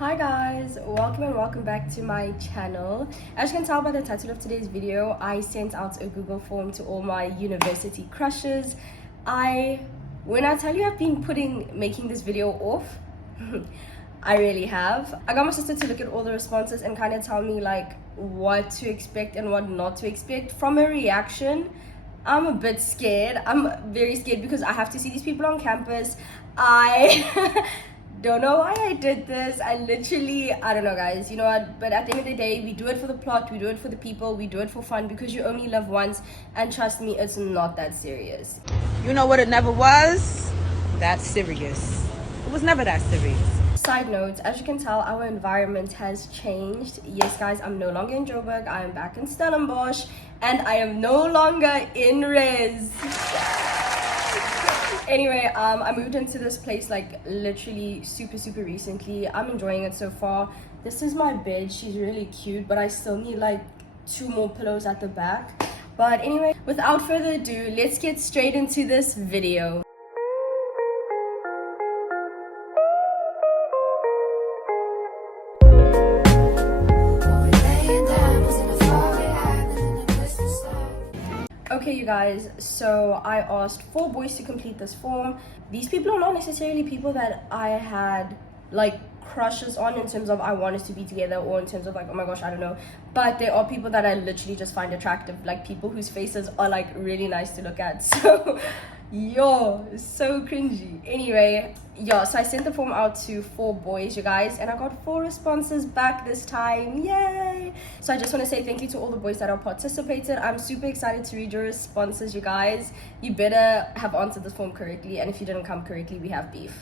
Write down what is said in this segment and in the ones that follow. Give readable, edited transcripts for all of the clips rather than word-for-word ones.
Hi guys, welcome and welcome back to my channel. As you can tell by the title of today's video, I sent out a Google form to all my university crushes. When I tell you I've been making this video off, I really have. I got my sister to look at all the responses and kind of tell me like what to expect and what not to expect from a reaction. I'm a bit scared. I'm very scared because I have to see these people on campus. I don't know why I did this. I don't know guys, you know what, but at the end of the day, we do it for the plot, we do it for the people, we do it for fun because you only live once, and trust me, it's not that serious. You know what it never was? That serious. It was never that serious. Side note, as you can tell, our environment has changed. Yes guys, I'm no longer in Joburg, I am back in Stellenbosch, and I am no longer in res. Anyway, I moved into this place like literally super recently. I'm enjoying it so far. This is my bed. She's really cute, but I still need like 2 more pillows at the back. But anyway, without further ado, let's get straight into this video. Okay you guys, so I asked 4 boys to complete this form. These people are not necessarily people that I had like crushes on in terms of I wanted to be together, or in terms of like, oh my gosh, I don't know, but there are people that I literally just find attractive, like people whose faces are like really nice to look at. So yo, so cringy. Anyway, yeah, so I sent the form out to 4 boys, you guys, and I got 4 responses back this time. Yay! So I just want to say thank you to all the boys that have participated. I'm super excited to read your responses, you guys. You better have answered this form correctly, and if you didn't come correctly, we have beef.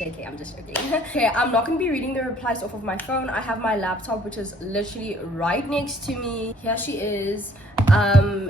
JK, I'm just joking. Okay, I'm not gonna be reading the replies off of my phone. I have my laptop, which is literally right next to me. Here she is.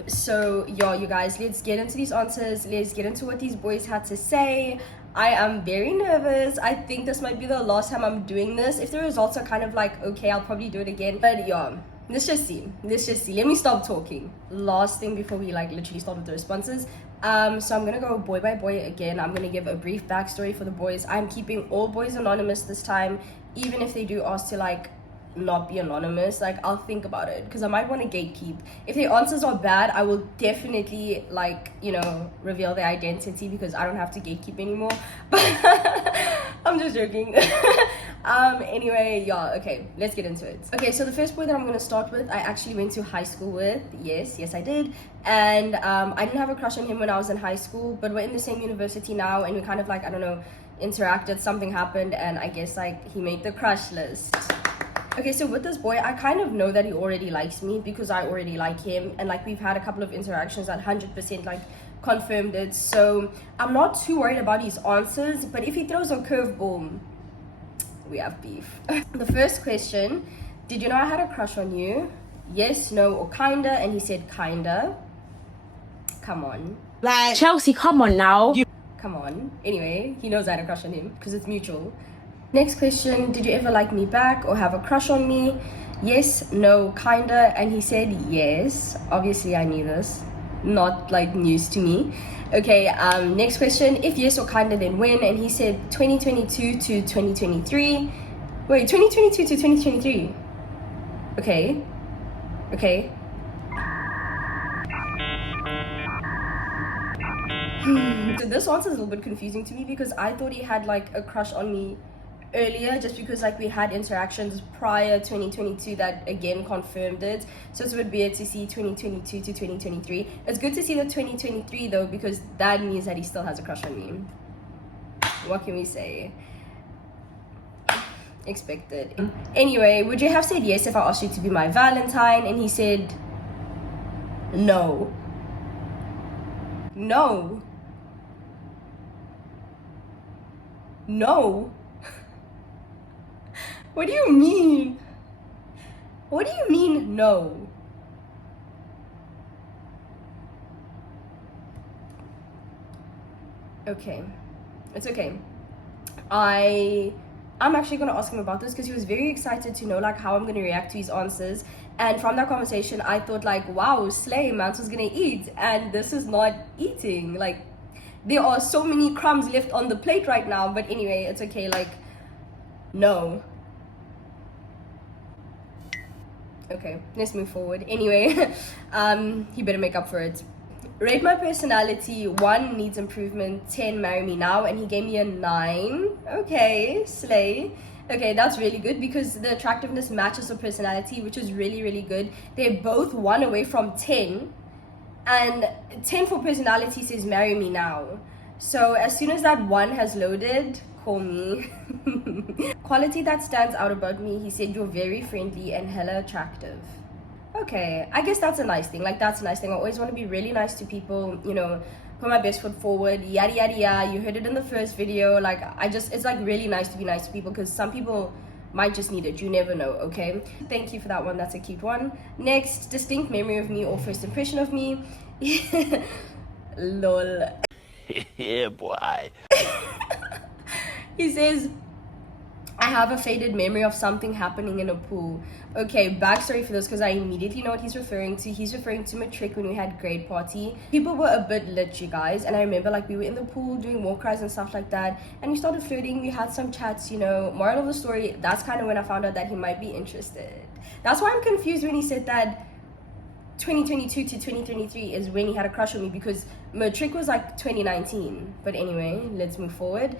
So yeah, you guys, let's get into these answers. Let's get into what these boys had to say. I am very nervous. I think this might be the last time I'm doing this. If the results are kind of like okay, I'll probably do it again, but yeah, let's just see. Let me stop talking. Last thing before we like literally start with the responses. So I'm gonna go boy by boy again. I'm gonna give a brief backstory for the boys. I'm keeping all boys anonymous this time, even if they do ask to like not be anonymous. Like, I'll think about it because I might want to gatekeep. If their answers are bad, I will definitely like, you know, reveal their identity because I don't have to gatekeep anymore. But I'm just joking. Anyway, yeah, okay, let's get into it. Okay, so the first boy that I'm gonna start with, I actually went to high school with. Yes I did. And I didn't have a crush on him when I was in high school, but we're in the same university now, and we kind of like, I don't know, interacted, something happened, and I guess like he made the crush list. Okay, so with this boy, I kind of know that he already likes me because I already like him, and like we've had a couple of interactions that 100% like confirmed it. So I'm not too worried about his answers, but if he throws a curveball, we have beef. The first question, did you know I had a crush on you? Yes, no, or kinda? And he said kinda. Come on. Like, Chelsea, come on now. Come on. Anyway, he knows I had a crush on him because it's mutual. Next question, did you ever like me back or have a crush on me? Yes, no, kinda. And he said yes. Obviously I knew this, not like news to me. Okay, next question, if yes or kinda, then when? And he said 2022 to 2023. Wait, 2022 to 2023. Okay. So this answer is a little bit confusing to me because I thought he had like a crush on me earlier, just because like we had interactions prior 2022 that again confirmed it. So it's a bit weird to see 2022 to 2023. It's good to see the 2023 though, because that means that he still has a crush on me. What can we say? Expected. Anyway, would you have said yes if I asked you to be my Valentine? And he said no. No. What do you mean? What do you mean, no? Okay, it's okay. I'm actually gonna ask him about this because he was very excited to know like how I'm gonna react to his answers. And from that conversation, I thought like, wow, slay, Manso's gonna eat, and this is not eating. Like, there are so many crumbs left on the plate right now. But anyway, it's okay. Like, No. Okay, let's move forward. Anyway, he better make up for it. Rate my personality. 1, needs improvement. 10, marry me now. And he gave me a 9. Okay, slay. Okay, that's really good because the attractiveness matches the personality, which is really, really good. They're both 1 away from 10. And 10 for personality says marry me now. So as soon as that 1 has loaded, call me. Quality that stands out about me, he said you're very friendly and hella attractive. Okay, I guess that's a nice thing. Like, that's a nice thing. I always want to be really nice to people, you know, put my best foot forward, yada yada yada. You heard it in the first video. Like, it's like really nice to be nice to people because some people might just need it. You never know, okay? Thank you for that one. That's a cute one. Next, distinct memory of me or first impression of me. Lol. Yeah, boy. He says, I have a faded memory of something happening in a pool. Okay, backstory for this because I immediately know what he's referring to. He's referring to matric when we had grade party. People were a bit lit, you guys, and I remember like we were in the pool doing walk cries and stuff like that, and we started flirting. We had some chats, you know. Moral of the story, that's kind of when I found out that he might be interested. That's why I'm confused when he said that 2022 to 2023 is when he had a crush on me because matric was like 2019. But anyway, let's move forward.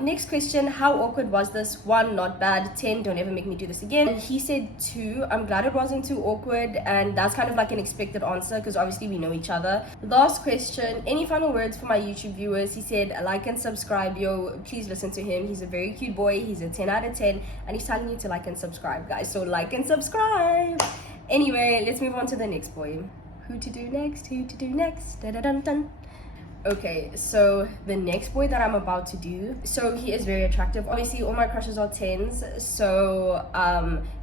Next question, how awkward was this? 1, not bad. 10, don't ever make me do this again. And he said 2, I'm glad it wasn't too awkward, and that's kind of like an expected answer because obviously we know each other. Last question, any final words for my YouTube viewers? He said like and subscribe. Yo, please listen to him. He's a very cute boy. He's a 10 out of 10 and he's telling you to like and subscribe, guys. So like and subscribe. Anyway, let's move on to the next boy. Who to do next? Who to do next? Da-da-dun-dun. Okay, so the next boy that I'm about to do, so he is very attractive. Obviously, all my crushes are 10s. So,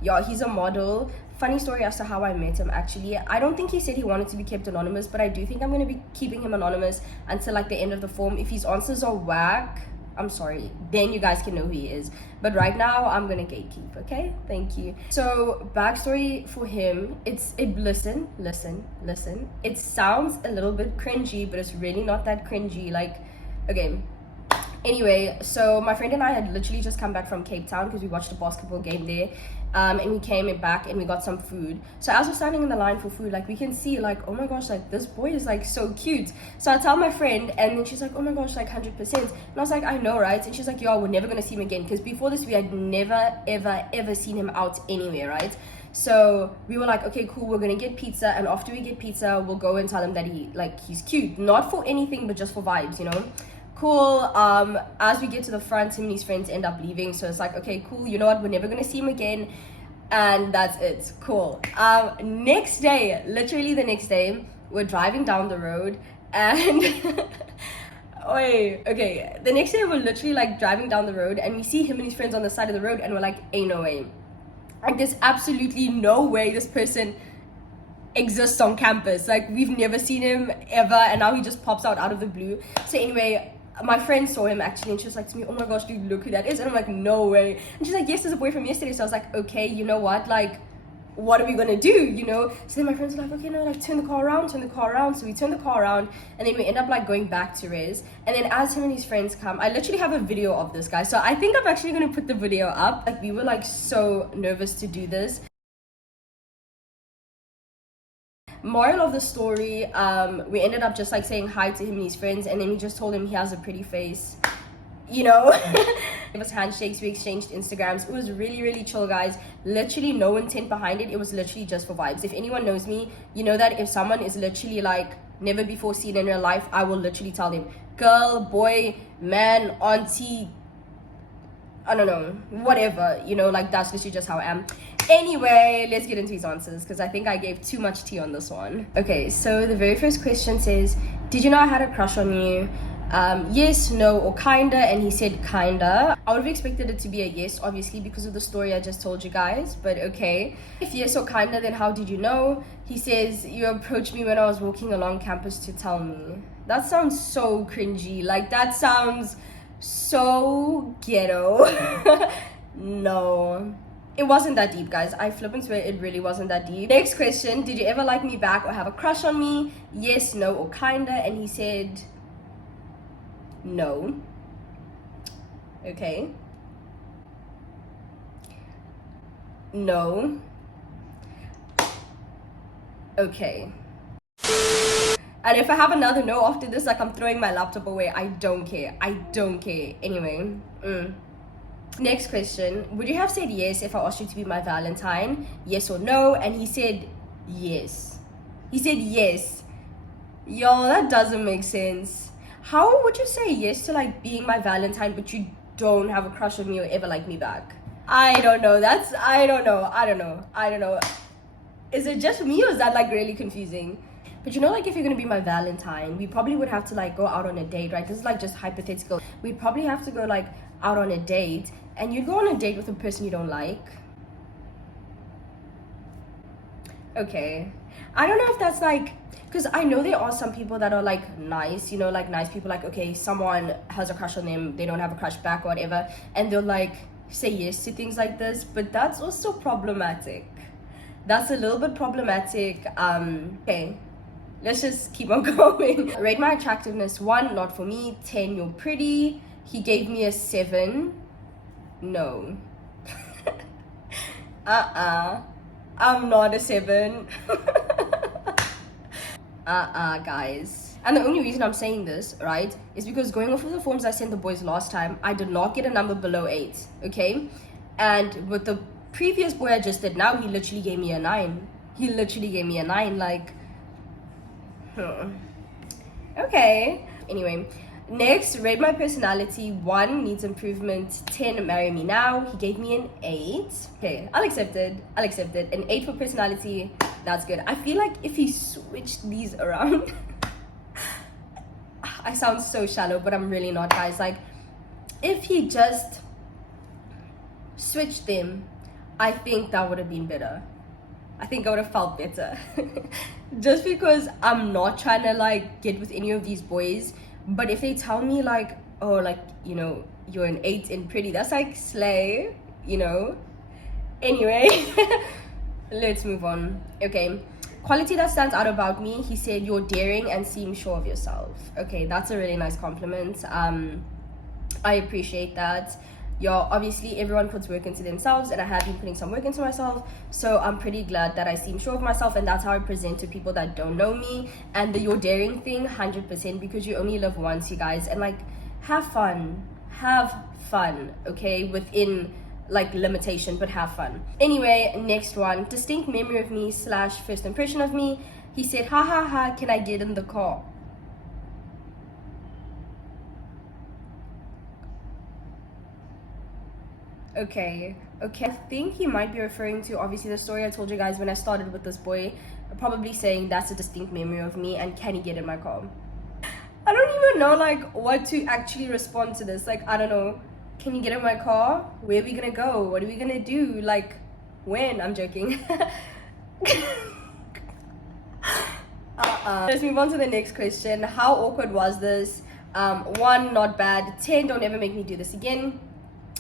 yeah, he's a model. Funny story as to how I met him, actually. I don't think he said he wanted to be kept anonymous, but I do think I'm going to be keeping him anonymous until, like, the end of the form. If his answers are whack, I'm sorry, then you guys can know who he is. But right now, I'm gonna gatekeep, okay? Thank you. So, backstory for him, listen. It sounds a little bit cringy, but it's really not that cringy. Like, okay. Anyway, so my friend and I had literally just come back from Cape Town because we watched a basketball game there. And we came back and we got some food. So as we're standing in the line for food, like we can see like, oh my gosh, like this boy is like so cute. So I tell my friend and then she's like, oh my gosh, like 100%. And I was like, I know, right? And she's like, yo, we're never gonna see him again. Because before this, we had never, ever seen him out anywhere, right? So we were like, okay, cool, we're gonna get pizza. And after we get pizza, we'll go and tell him that he's cute. Not for anything, but just for vibes, you know? Cool. As we get to the front, him and his friends end up leaving, so it's like, okay, cool, you know what, we're never gonna see him again, and that's it. Cool. Next day, literally the next day, we're driving down the road and okay, the next day we're literally like driving down the road and we see him and his friends on the side of the road and we're like, ain't no way, like there's absolutely no way this person exists on campus. Like we've never seen him ever, and now he just pops out of the blue. So anyway, my friend saw him actually and she was like to me, oh my gosh, dude, look who that is. And I'm like, no way. And she's like, yes, there's a boy from yesterday. So I was like, okay, you know what, like what are we gonna do, you know? So then my friends were like, okay, no, like turn the car around. So we turn the car around and then we end up like going back to Res. And then as him and his friends come, I literally have a video of this, guy. So I think I'm actually gonna put the video up. Like we were like so nervous to do this. Moral of the story, we ended up just like saying hi to him and his friends, and then we just told him he has a pretty face, you know. It was handshakes, we exchanged Instagrams. It was really, really chill, guys. Literally no intent behind it. It was literally just for vibes. If anyone knows me, you know that if someone is literally like never before seen in real life, I will literally tell them, girl, boy, man, auntie, I don't know, whatever, you know, like that's literally just how I am. Anyway, let's get into his answers because I think I gave too much tea on this one. Okay, so the very first question says, did you know I had a crush on you? Yes, no, or kinda, and he said kinda. I would have expected it to be a yes, obviously, because of the story I just told you guys, but okay. If yes or kinda, then how did you know? He says, you approached me when I was walking along campus to tell me. That sounds so cringy. Like, that sounds so ghetto. No. It wasn't that deep, guys. I flip and swear it really wasn't that deep. Next question, did you ever like me back or have a crush on me? Yes, no, or kinda, and he said no. Okay. No. Okay. And if I have another no after this, like, I'm throwing my laptop away. I don't care. I don't care. Anyway. Next question. Would you have said yes if I asked you to be my Valentine? Yes or no? And he said yes. He said yes. Yo, that doesn't make sense. How would you say yes to, like, being my Valentine, but you don't have a crush on me or ever like me back? I don't know. I don't know. Is it just me or is that, like, really confusing? But you know, like, if you're gonna be my Valentine, we probably would have to, like, go out on a date, right? This is, like, just hypothetical. We'd probably have to go, like, out on a date, and you'd go on a date with a person you don't like. Okay. I don't know if that's, like, because I know there are some people that are, like, nice, you know, like, nice people, like, okay, someone has a crush on them, they don't have a crush back or whatever, and they'll, like, say yes to things like this, but that's also problematic. That's a little bit problematic. Okay, let's just keep on going. Rate my attractiveness. 1, not for me. 10, you're pretty. He gave me a 7. No. I'm not a 7. Guys. And the only reason I'm saying this, right, is because going off of the forms I sent the boys last time, I did not get a number below 8, okay? And with the previous boy I just did now, he literally gave me a 9. He literally gave me a 9, like... Okay. Anyway, next, rate my personality. 1, needs improvement. 10, marry me now. He gave me an 8. Okay, I'll accept it. An 8 for personality. That's good. I feel like if he switched these around... I sound so shallow, but I'm really not, guys. Like, if he just switched them, I think that would have been better. I think I would have felt better. Just because I'm not trying to, like, get with any of these boys, but if they tell me, like, oh, like, you know, you're an 8 in pretty, that's like slay, you know. Anyway, let's move on. Okay, quality that stands out about me. He said you're daring and seem sure of yourself. Okay, that's a really nice compliment. I appreciate that. Yeah, obviously everyone puts work into themselves, and I have been putting some work into myself, so I'm pretty glad that I seem sure of myself, and that's how I present to people that don't know me. And the you're daring thing, 100%, because you only live once, you guys, and, like, have fun, okay, within, like, limitation, but have fun. Anyway, next one, distinct memory of me / first impression of me. He said, ha ha ha, can I get in the car? Okay, I think he might be referring to, obviously, the story I told you guys when I started with this boy, probably saying that's a distinct memory of me, and can he get in my car? I don't even know, like, what to actually respond to this. Like, I don't know. Can you get in my car? Where are we gonna go? What are we gonna do? Like, when? I'm joking. Let's move on to the next question. How awkward was this? 1, not bad. 10, don't ever make me do this again.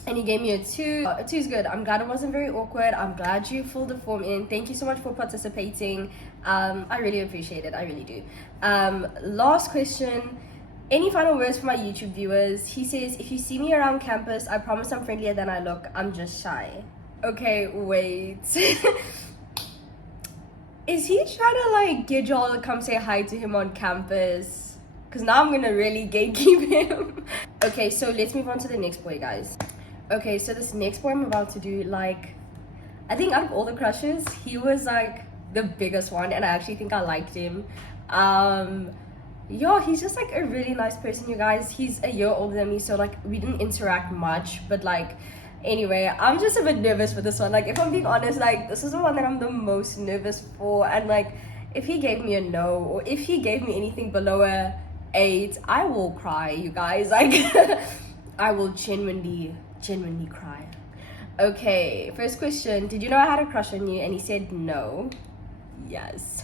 And he gave me a 2. A 2 is good. I'm glad it wasn't very awkward. I'm glad you filled the form in. Thank you so much for participating. I really appreciate it. I really do. Last question. Any final words for my YouTube viewers? He says, if you see me around campus, I promise I'm friendlier than I look. I'm just shy. Okay, wait. Is he trying to, like, get y'all to come say hi to him on campus? Because now I'm gonna really gatekeep him. Okay, so let's move on to the next boy, guys. Okay, so this next boy I'm about to do, like, I think out of all the crushes, he was, like, the biggest one, and I actually think I liked him. Yeah, he's just, like, a really nice person, you guys. He's a year older than me, so, like, we didn't interact much, but, like, anyway, I'm just a bit nervous for this one. Like, if I'm being honest, like, this is the one that I'm the most nervous for, and, like, if he gave me a no, or if he gave me anything below a 8, I will cry, you guys. Like, I will genuinely cry. Okay, first question, did you know I had a crush on you? And he said no. Yes,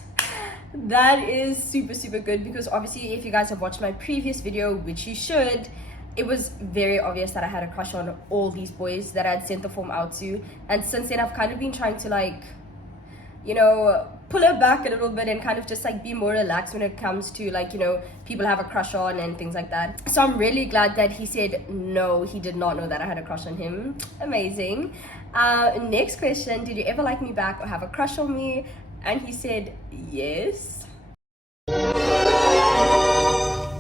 that is super good, because obviously if you guys have watched my previous video, which you should, it was very obvious that I had a crush on all these boys that I'd sent the form out to. And since then I've kind of been trying to, like, you know, pull it back a little bit and kind of just like be more relaxed when it comes to like, you know, people have a crush on and things like that. So I'm really glad that he said no, he did not know that I had a crush on him. Amazing. Next question, did you ever like me back or have a crush on me? And he said yes.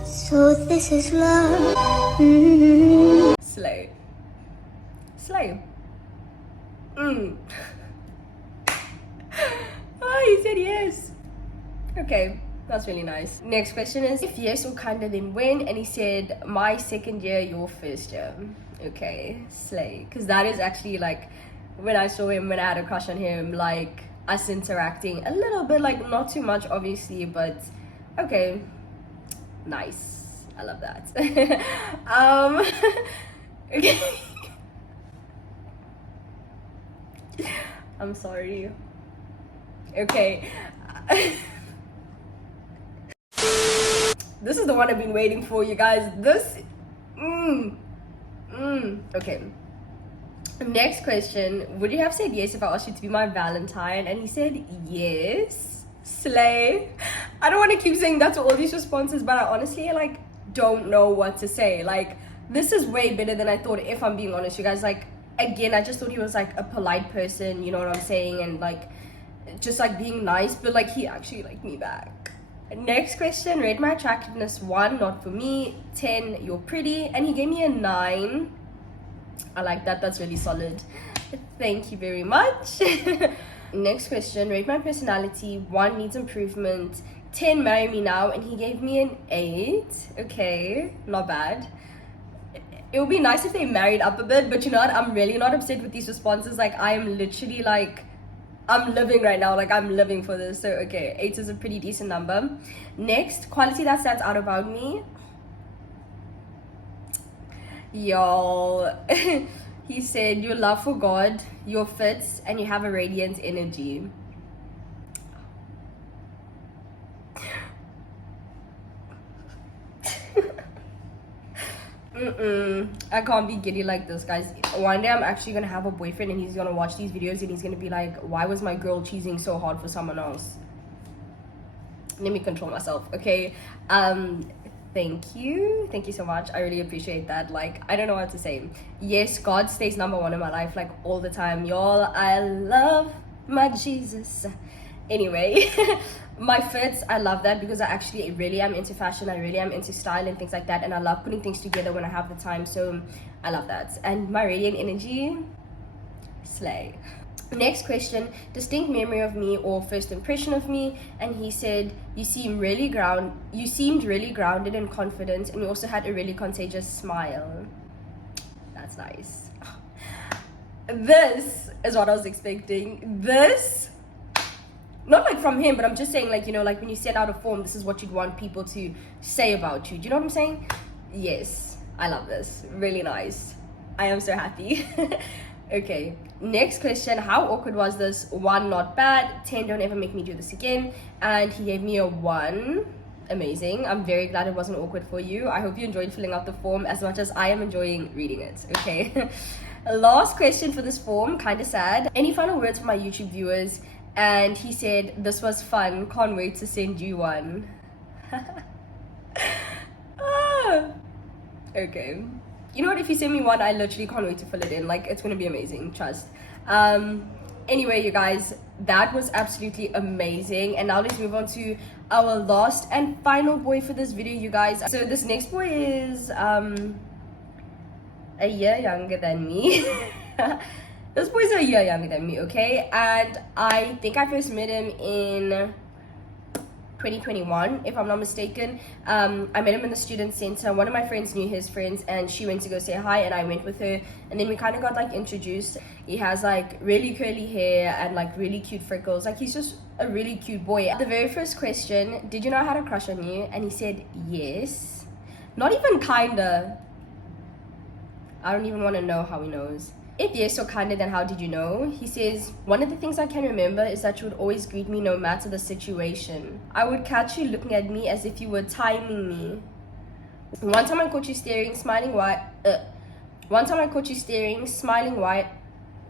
So this is love. Slay. Slay. Oh, he said yes. Okay, that's really nice. Next question is, if yes or kinda, then when? And he said, my second year, your first year. Okay, slay. Because that is actually like, when I saw him, when I had a crush on him, like, us interacting a little bit, like, not too much, obviously, but okay. Nice. I love that. Okay. I'm sorry. Okay. This is the one I've been waiting for, you guys. This okay. Next question. Would you have said yes if I asked you to be my Valentine? And he said yes. Slay. I don't want to keep saying that to all these responses, but I honestly like don't know what to say. Like, this is way better than I thought, if I'm being honest, you guys. Like, again, I just thought he was like a polite person, you know what I'm saying, and like just like being nice, but like he actually liked me back. Next question, rate my attractiveness. 1, not for me. 10, you're pretty. And he gave me a 9. I like that. That's really solid. Thank you very much. Next question, rate my personality. 1, needs improvement. 10, marry me now. And he gave me an 8. Okay, not bad. It would be nice if they married up a bit, but you know what, I'm really not upset with these responses. Like, I am literally like, I'm living right now. Like, I'm living for this. So okay, 8 is a pretty decent number. Next, quality that stands out about me. Y'all. He said, your love for God, your fits, and you have a radiant energy. I can't be giddy like this, guys. One day I'm actually gonna have a boyfriend and he's gonna watch these videos and he's gonna be like, why was my girl cheesing so hard for someone else? Let me control myself, okay? Thank you so much. I really appreciate that. Like, I don't know what to say. Yes, God stays number 1 in my life, like, all the time, y'all. I love my Jesus. Anyway, my fits, I love that because I actually really am into fashion. I really am into style and things like that, and I love putting things together when I have the time, so I love that. And my radiant energy, slay. Next question, distinct memory of me or first impression of me. And he said, you seemed really grounded and confident, and you also had a really contagious smile. That's nice. This is what I was expecting. This, not like from him, but I'm just saying, like, you know, like when you send out a form, this is what you'd want people to say about you. Do you know what I'm saying? Yes, I love this. Really nice. I am so happy. Okay, next question, how awkward was this? 1, not bad. 10, don't ever make me do this again. And he gave me a 1. Amazing. I'm very glad it wasn't awkward for you. I hope you enjoyed filling out the form as much as I am enjoying reading it. Okay. Last question for this form, kind of sad. Any final words for my YouTube viewers? And he said, this was fun, can't wait to send you one. Okay, you know what, if you send me one, I literally can't wait to fill it in. Like, it's gonna be amazing, trust. Anyway, you guys, that was absolutely amazing. And now let's move on to our last and final boy for this video, you guys. So this next boy is a year younger than me. This boy's a year younger than me, okay? And I think I first met him in 2021, if I'm not mistaken. I met him in the student center. One of my friends knew his friends and she went to go say hi and I went with her, and then we kind of got like introduced. He has like really curly hair and like really cute freckles. Like, he's just a really cute boy. The very first question, did you know I had a crush on you? And he said yes. Not even kinda. I don't even want to know how he knows. If yes or kinda, then how did you know? He says, one of the things I can remember is that you would always greet me no matter the situation. I would catch you looking at me as if you were timing me. One time I caught you staring, smiling white. One time I caught you staring, smiling white.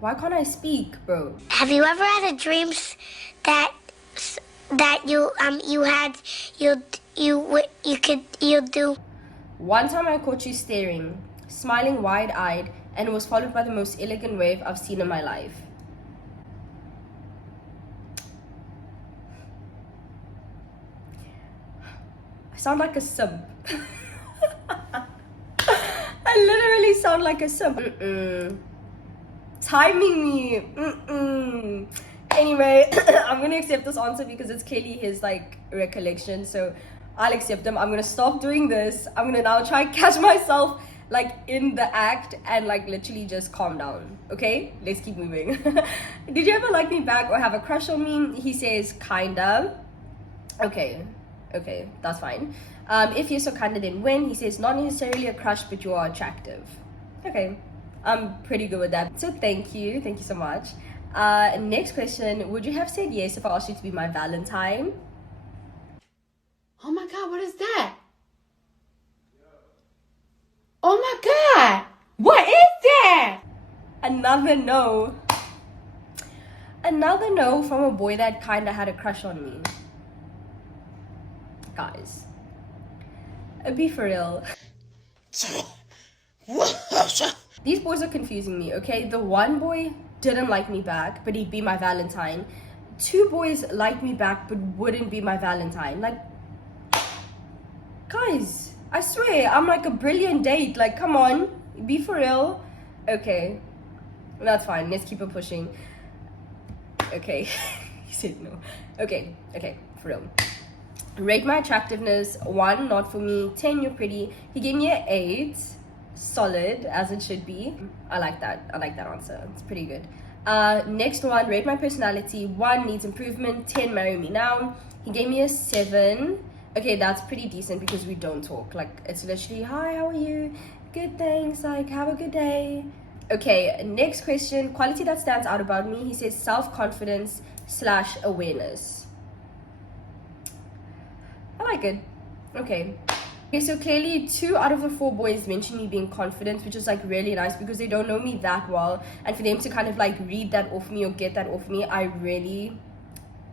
Why can't I speak, bro? Have you ever had a dream that that you'll do. One time I caught you staring, smiling wide-eyed, and it was followed by the most elegant wave I've seen in my life. I sound like a simp. I literally sound like a simp. Timing me. Anyway, I'm gonna accept this answer because it's clearly his like recollection, so I'll accept him. I'm gonna stop doing this. I'm gonna now try catch myself like in the act and like literally just calm down. Okay, let's keep moving. Did you ever like me back or have a crush on me? He says kinda. Okay, that's fine. If yes, so kinda, then when? He says not necessarily a crush, but you are attractive. Okay, I'm pretty good with that, so thank you so much. Next question, would you have said yes if I asked you to be my Valentine? Oh my God, what is that? Oh my God, what is that? Another no from a boy that kinda had a crush on me. Guys, be for real. These boys are confusing me, okay? The one boy didn't like me back, but he'd be my Valentine. Two boys liked me back, but wouldn't be my Valentine. Like, guys, I swear, I'm like a brilliant date. Like, come on, be for real. Okay, that's fine. Let's keep it pushing. Okay, he said no. Okay, for real. Rate my attractiveness. 1, not for me. 10, you're pretty. He gave me an 8. Solid, as it should be. I like that answer. It's pretty good. Next one, rate my personality. 1, needs improvement. 10, marry me now. He gave me a 7. Okay, that's pretty decent because we don't talk. Like, it's literally, hi, how are you? Good, thanks. Like, have a good day. Okay, next question. Quality that stands out about me. He says self-confidence / awareness. I like it. Okay, so clearly 2 out of the 4 boys mentioned me being confident, which is like really nice because they don't know me that well, and for them to kind of like read that off me or get that off me, I really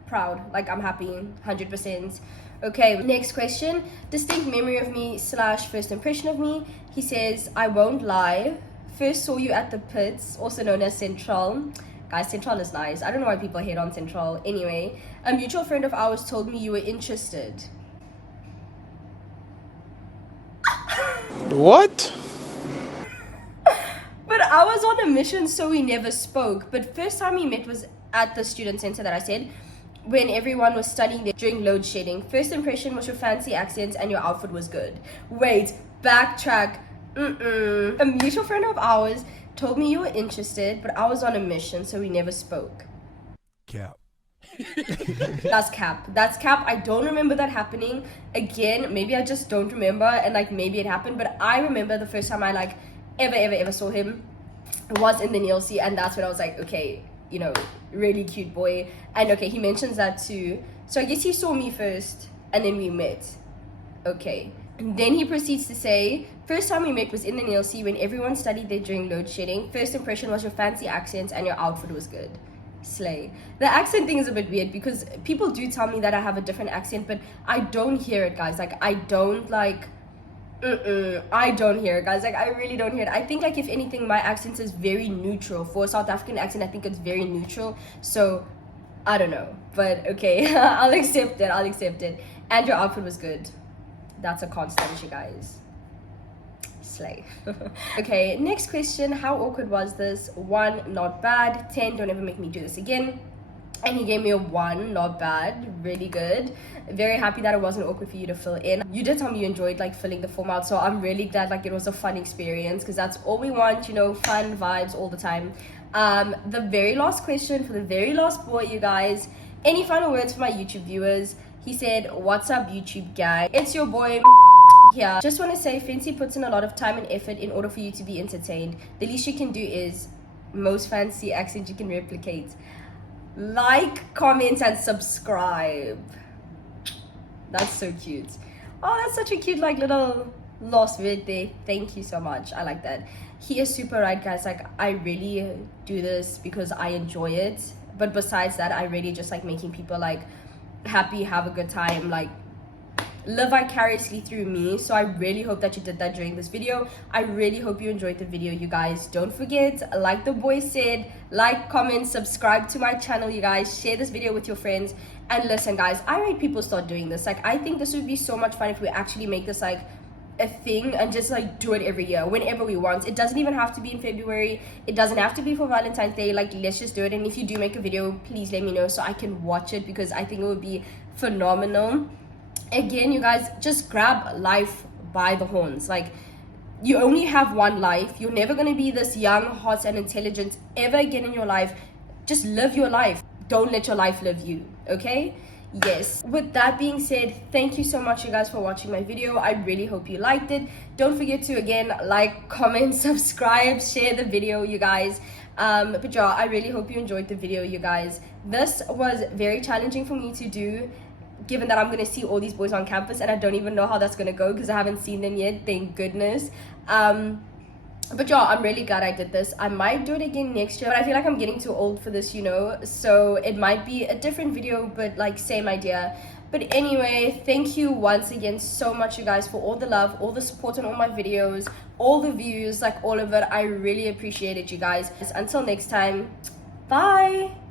proud. Like, I'm happy 100%. Okay, next question. Distinct memory of me / first impression of me. He says, I won't lie, first saw you at the pits, also known as Central. Guys, Central is nice. I don't know why people hate on Central. Anyway, a mutual friend of ours told me you were interested. What? But I was on a mission, so we never spoke. But first time we met was at the student center that I said, when everyone was studying there during load shedding. First impression was your fancy accents and your outfit was good. Wait, backtrack. A mutual friend of ours told me you were interested, but I was on a mission, so we never spoke. Cap. That's cap. I don't remember that happening. Again, maybe I just don't remember, and like maybe it happened, but I remember the first time I like ever saw him was in the Nielsen, and that's when I was like, okay, you know, really cute boy. And okay, he mentions that too, so I guess he saw me first and then we met. Okay, and then he proceeds to say, first time we met was in the Nielsen when everyone studied there during load shedding. First impression was your fancy accents and your outfit was good. Slay. The accent thing is a bit weird because people do tell me that I have a different accent, but I don't hear it, guys. Like, I don't like I don't hear it, guys. Like, I really don't hear it. I think like if anything, my accent is very neutral. For a South African accent, I think it's very neutral. So I don't know, but okay. I'll accept it. And your outfit was good. That's a constant, you guys. Slay. Okay, next question. How awkward was this? 1, not bad. 10, don't ever make me do this again. And he gave me a 1, not bad, really good. Very happy that it wasn't awkward for you to fill in. You did tell me you enjoyed like filling the form out, so I'm really glad like it was a fun experience, because that's all we want, you know, fun vibes all the time. The very last question for the very last boy, you guys. Any final words for my YouTube viewers? He said, what's up YouTube gang? It's your boy here. Just want to say, Fancy puts in a lot of time and effort in order for you to be entertained. The least you can do is most fancy accent you can replicate. Like, comment, and subscribe. That's so cute. Oh, that's such a cute like little lost word there. Thank you so much. I like that. He is super right, guys. Like, I really do this because I enjoy it. But besides that, I really just like making people like happy, have a good time, like live vicariously through me. So I really hope that you did that during this video. I really hope you enjoyed the video, you guys. Don't forget, like the boy said, like, comment, subscribe to my channel, you guys. Share this video with your friends. And listen, guys, I rate people start doing this. Like, I think this would be so much fun if we actually make this like a thing and just like do it every year whenever we want. It doesn't even have to be in February. It doesn't have to be for Valentine's Day. Like, let's just do it. And if you do make a video, please let me know so I can watch it, because I think it would be phenomenal. Again, you guys, just grab life by the horns. Like, you only have one life. You're never going to be this young, hot, and intelligent ever again in your life. Just live your life. Don't let your life live you, okay? Yes. With that being said, thank you so much, you guys, for watching my video. I really hope you liked it. Don't forget to, again, like, comment, subscribe, share the video, you guys. But yeah, I really hope you enjoyed the video, you guys. This was very challenging for me to do, given that I'm going to see all these boys on campus, and I don't even know how that's going to go because I haven't seen them yet, thank goodness. But yeah, I'm really glad I did this. I might do it again next year, but I feel like I'm getting too old for this, you know, so it might be a different video, but like same idea. But anyway, thank you once again so much, you guys, for all the love, all the support on all my videos, all the views, like all of it. I really appreciate it, you guys. Until next time, bye.